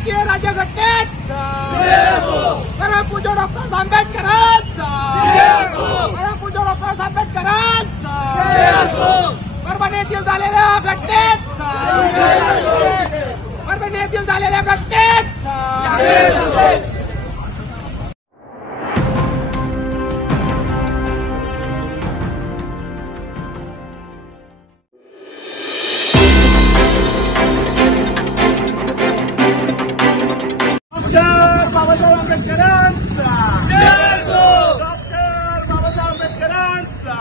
भारतीय राज्यघटनेचा परमपूज्य डॉक्टर आंबेडकरांचा परमपूज्य डॉक्टर आंबेडकरांचा परभणी येथील झालेल्या घटनेचा परभणी येथील झालेल्या घटनेचा बाबासाहेब आंबेडकरांचा डॉक्टर बाबासाहेब आंबेडकरांचा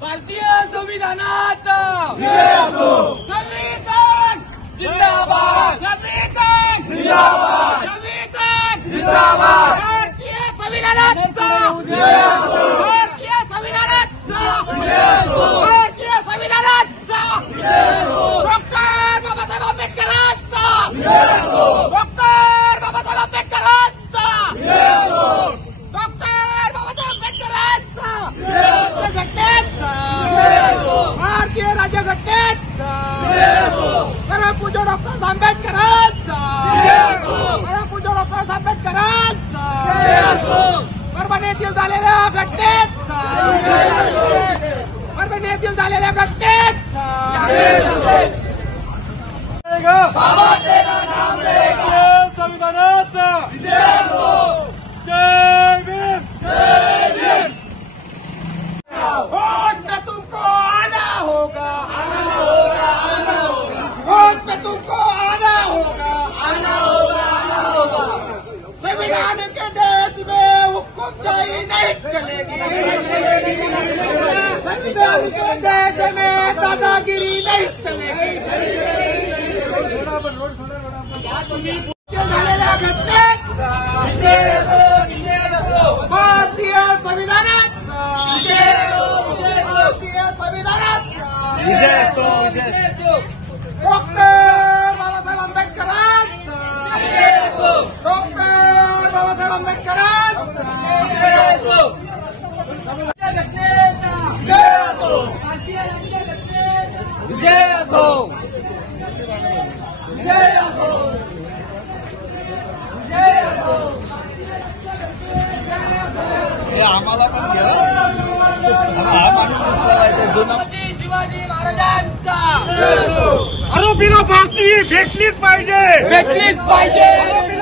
भारतीय संविधानाचा संविधान जिंदाबाद संविधान जिंदाबाद संविधान जिंदाबाद भारतीय संविधानाचा भारतीय संविधानाचा भारतीय संविधानाचा डॉक्टर बाबासाहेब आंबेडकरांचा डॉक्टर बाबासाहेब आंबेडकरांचा डॉक्टर बाबासाहेब आंबेडकरांचा घटनेचा भारतीय राज्यघटनेचा परमपूज्य डॉक्टर आंबेडकरांचा परमपूज्य डॉक्टर आंबेडकरांचा परभणी येथील झालेल्या घटनेचा परभणी येथील झालेल्या घटनेचा बाबा तेरा नाम रहेगा संविधानाचा जय भीम जय भीम वोट पे तुमको आना होगा आना होगा आना होगा वोट पे तुमको आना होगा आना होगा आना होगा संविधान के देश में हुक्मशाही नहीं चलेगी संविधान के देश में दादागिरी नहीं चलेगी झालेल्या घटनेचा भारतीय संविधानाचा भारतीय संविधानाचा डॉक्टर बाबासाहेब आंबेडकरांचा डॉक्टर बाबासाहेब आंबेडकरांचा विजय असो विजय असो आम्हाला पण घ्या हा माणूस छत्रपती शिवाजी महाराजांचा आरोपीला फाशी भेटलीच पाहिजे भेटलीच पाहिजे